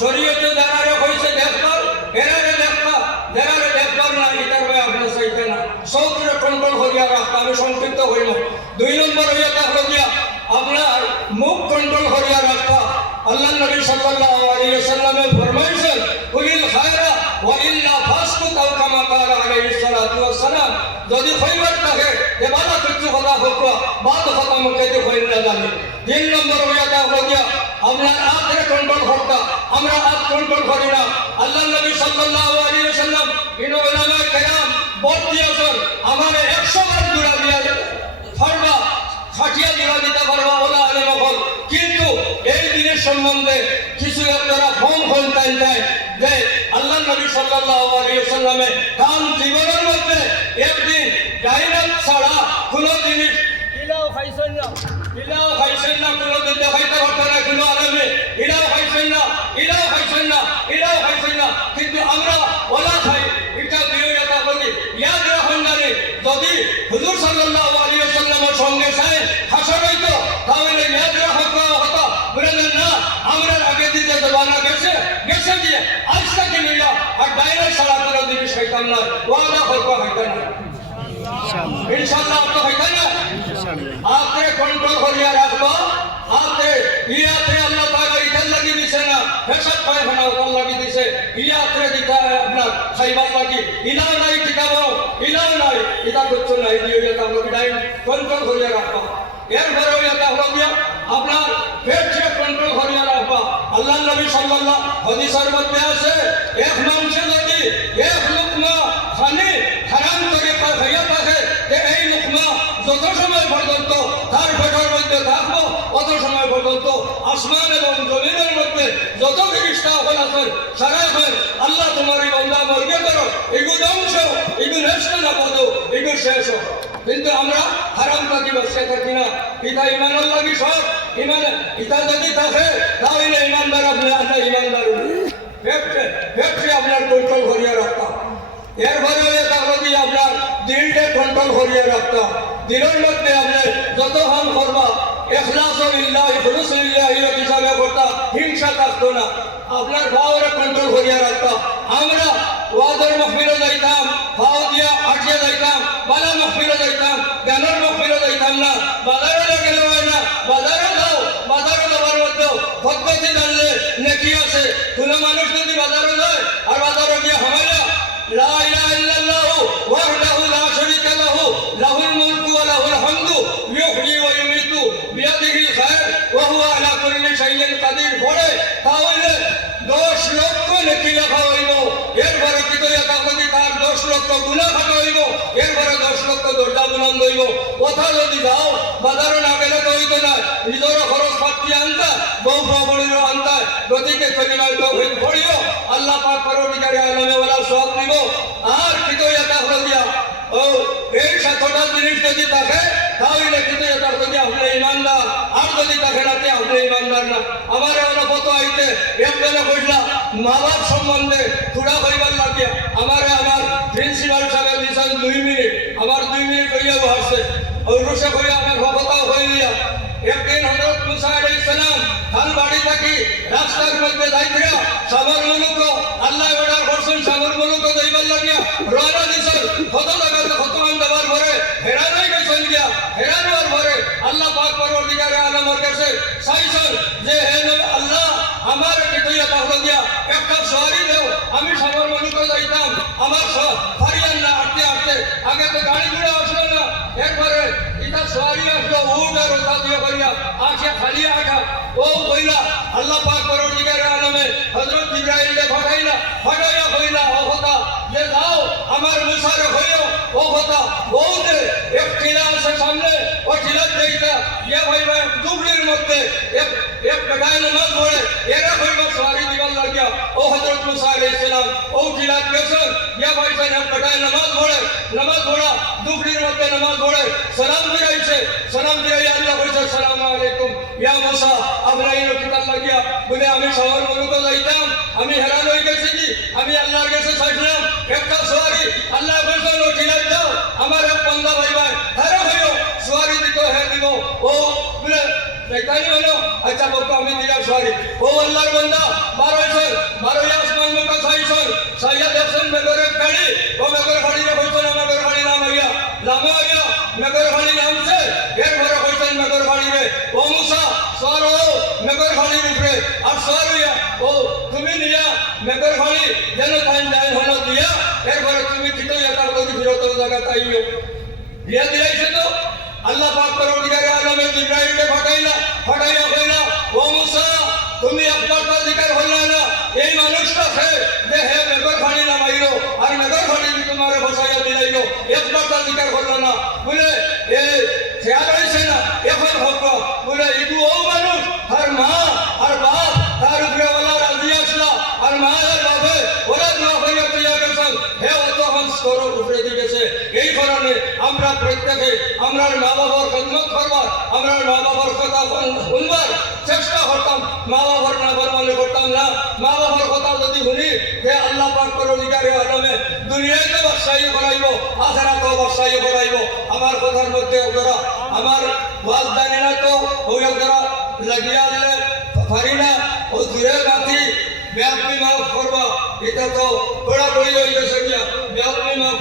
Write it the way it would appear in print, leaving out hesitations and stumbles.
শরীয়তে যারা হয়েছে দেখবার এরারে দেখবা যারা দেখবার না এটার ভাই আপনার চাইতে না সৌত্রে কন্ট্রোল করিয়া রাখতে আমি সংক্ষিপ্ত হইল 2 নম্বর হইয়া থাকলো গিয়া আপনার মুখ কন্ট্রোল করিয়া রাখবা আল্লাহ নবী সাল্লাল্লাহু আলাইহি ওয়াসাল্লামে ফরমাইছেন কুলিল খায়রা ওয়া ইল্লা ফাসকুত আও কামা ক্বালা আলাইহিস সালাতু ওয়াস সালাম যদি খৈবার থাকে এবাদা কিছু কথা হকরা বাদ কথা মুখে দিয়ে হই না জানি 3 নম্বর হইয়া থাকলো গিয়া আপনার আখরে কন্ট্রোল করতা আমরা আখ কন্ট্রোল করি না আল্লাহ নবী সাল্লাল্লাহু আলাইহি ওয়াসাল্লাম ইন উলামায়ে কেরাম বলতি আছেন আমারে 100 বার জুড়া দিয়া ফরমা খাটিয়া জুড়া দিতে পারবা ওলা আলে মহল কিন্তু এই দিনের সম্বন্ধে কিছু আপনারা ফোন করতেন যায় যে আল্লাহ নবী সাল্লাল্লাহু আলাইহি ওয়াসাল্লামে কাম জীবনের মধ্যে একদিন ডাইরেক্ট ছাড়া কোনো জিনিস ইলাও খাইছেন না কোনো দিন দেখাইতে পারতো না কোনো আলমে ইলাও খাইছেন না কিন্তু আমরা ওলা খাই এটা বিরোধিতা করি ইয়াদ রাখুন জানি যদি হুজুর সাল্লাল্লাহু আলাইহি ওয়াসাল্লামের সঙ্গে সাই হাসর হইতো তাহলে ইয়াদ রাখা হতো বলেন না আমরা আগে দিতে জবানা গেছে দিয়ে আজ থেকে নিয়া আর ডাইরেক্ট সারা করে দিবি শয়তান না ওয়াদা হইতো না इंशाअल्लाह तो है ना आपने कंट्रोल करिया रखबो आपने ইয়াতে আল্লাহ তাআলা ইতাল লাগি দিছে না হেসাব পায় না আল্লাহ লাগি দিছে ইয়াতে দিতা আপনার খাইবার লাগি ইলাও নাই কিতাবও ইলাও নাই এটা করছো না এই দিয়ে তা আমরা ডাইন কন্ট্রোল করিয়া রাখবো এরপরে এটা হলো গিয়া আপনার পেটে কন্ট্রোল করিয়া রাখবো আল্লাহ নবী সাল্লাল্লাহু হাদিসের মধ্যে আছে এক মানুষে যদি এক লুকমা খানি হারাম করে খাইয়া থাকে এই লুকমা যত সময় পর্যন্ত তার পেটের মধ্যে থাকবো অত সময় পর্যন্ত আসমান এবং জমিনের মধ্যে যত ফেরেশতা আছে সারাক্ষণ আল্লাহ তোমার এই বান্দা মরবে করো এগুলো ধ্বংস এগুলো নষ্ট না করো এগুলো শেষ কিন্তু আমরা হারাম থাকি বসে থাকি না এটা ইমান লাগি সব ইমান এটা যদি থাকে তাহলে ইমানদার আপনার ইমানদার ফ্যাক্টরি আপনার কন্ট্রোল করিয়া রাখতাম এরপরে এটা হলো কি আপনার দিলকে কন্ট্রোল করিয়া রাখতাম দিনের মধ্যে আপনি যত হাম করবা ইখলাসুল্লাহ খুলুসুল্লাহ হিসাবে করতা হিংসা থাকতো না আপনার ভাওরে কন্ট্রোল করিয়া রাখতাম আমরা ওয়াদের মহফিলে যাইতাম ভাও দিয়া আটিয়ে যাইতাম বালা মহফিলে যাইতাম জ্ঞানের মহফিলে যাইতাম না বাজারে গেলে হয় না বাজারে যাও বাজারে যাওয়ার মধ্যেও পদ্ধতি জানলে নেকি আছে কোনো মানুষ যদি বাজারে যায় আর বাজারে গিয়ে হামাইলা লা ইলাহা ইল্লাল্লাহু ওয়াহদাহু লা শারীকা লাহু লাহুল মুলকু ওয়া লাহুল হামদু ইউহয়ি ওয়া ইউমীতু বিয়াদিহিল খায়র ওয়া হুয়া আলা কুল্লি শাইইন কাদির পড়ে তাহলে 10 লক্ষ নেকি লেখা হইব এরপরে কি কইয়া যদি তার 10 লক্ষ গুনাহ খাতা হইব এরপরে 10 লক্ষ দরজা বুলন্দ হইব কথা যদি যাও বাজারে না গেলে তো হইতো না নিজের খরচ পাতি আনতা বহু প্রবলীর আনতা গতিকে কলিমায় তৌহিদ পড়িও আল্লাহ পাক পরওয়ারদিগারে আলমে ওয়ালা সব দিব আর কি কইয়া দিয়া ও এই সাতটা জিনিস যদি থাকে তাহলে কিন্তু এটা যদি আপনি ইমানদার আর যদি থাকে না আপনি ইমানদার না আমার এমন কত আইতে একবেলা কইলা মা বাপ সম্বন্ধে থোড়া কইবার লাগে আমার প্রিন্সিপাল সাহেব দিয়েছেন 2 মিনিট আমার 2 মিনিট হইয়া বসছে ওই রুশে কইয়া আমার কথা হইয়া একদিন হযরত মুসা আলাইহিস সালাম ধান বাড়ি থাকি রাস্তার মধ্যে যাইতরা সামর মুলুক আল্লাহ অর্ডার করছেন সামর মুলুক যাইবার লাগিয়া রওনা দিছেন কত লাগাতে খতম দেওয়ার পরে হেরানোই গেছেন গিয়া হেরানোর পরে আল্লাহ পাক পরওয়ারদিগারে আলমের কাছে চাইছেন যে হে আল্লাহ আমার কিতইয়া পাহল দিয়া একটা সওয়ারি দেও আমি সামর মুলুক যাইতাম আমার ফারিয়ান না আটতে আটতে আগে তো গাড়ি ঘোড়া আসলো না এরপরে এটা সওয়ারি আসলো উট আর ওটা দিয়ে কইয়া আখিয়া খালি আখা ও কইলা আল্লাহ পাক পরওয়ারদিগারে আলমে হযরত জিবরাইলকে পাঠাইলা কইলা ও কথা যে যাও আমার মুসারে হইও ও কথা বহুত এক কিলা আছে সামনে ও কিলা দেইতা ইয়া ভাই দুবলির মধ্যে এক বেটায় নামাজ পড়ে এরা কইবা সওয়ারি দিবার লাগিয়া ও হযরত মুসা আলাইহিস সালাম ও কিলা গেছেন ইয়া ভাই এক বেটায় নামাজ পড়া দুবলির মধ্যে নামাজ পড়ে সালাম দিরাই আল্লাহ কইছে আসসালামু আলাইকুম ইয়া মুসা আবরাইল কিতাব লাগিয়া বলে আমি শহর মুলুক যাইতাম আমি হেরান হয়ে গেছি কি আমি আল্লাহর কাছে চাইলাম একটা সওয়ারি আল্লাহ বলছেন ও কিলা দাও আমার এক বান্দা ভাই হেরা হইও সওয়ারি দিতে হে দিব ও বলে সেখানে হলো আচ্ছা বলতো আমি দিলা সরি ও আল্লাহর বান্দা 12 বছর 12 আসমান মুকা সাইছন সাইয়া দেখছেন মেগরের গাড়ি ও মেগর গাড়ি রে কইছেন মেগর গাড়ি নাম আইয়া লামে আইয়া মেগর গাড়ি নামছে এর ঘরে কইছেন মেগর গাড়ি রে ও মুসা সর ও মেগর গাড়ির উপরে আর সর হইয়া ও তুমি নিয়া মেগর গাড়ি যেন টাইম যায় হলো দিয়া এর ঘরে তুমি কিতো একা করি বিরত জায়গা তাইও দিয়া দিলাইছে তো আল্লাহ পাক পরওয়ারদিগার আলমে জিবরাইলকে ফাটাইয়া কইলা ও মুসা তুমি একবার জিকির হইলা না এই মানুষটা যে হে মেগর খানি নামাইলো আর মেগর খানি তোমারে বসাইয়া দিলাইলো একবার জিকির হইলা না বলে এ খেয়াল হইছে না এখন হক বলে ইদু ও মানুষ আর মা আর বাপ তার উপরে ওলা রাজি আসলা আর মা আর বাপে ওরা না হইয়া তৈয়া গেছেন হে অত হংস করো উপরে দিয়েছে এই কারণে আমরা প্রত্যেকে আমরা মা বাবার খেদমত করবার আমরা মা বাবার কথা শুনবার চেষ্টা করতাম মা বাবার না বরমানে করতাম না মা বাবার কথা যদি শুনি যে আল্লাহ পাক পরওয়ারদিগার আলমে দুনিয়াতে বাদশাহী করাইব আখিরাতেও বাদশাহী করাইব আমার কথার মধ্যে ওরা আমার ওয়াজ জানি না তো ওই ওরা লাগিয়া দিলে পারি না ও দূরে বাতি ব্যাপী মাফ করবা এটা তো বড়া বড়ি হয়ে গেছে ব্যাপী মাফ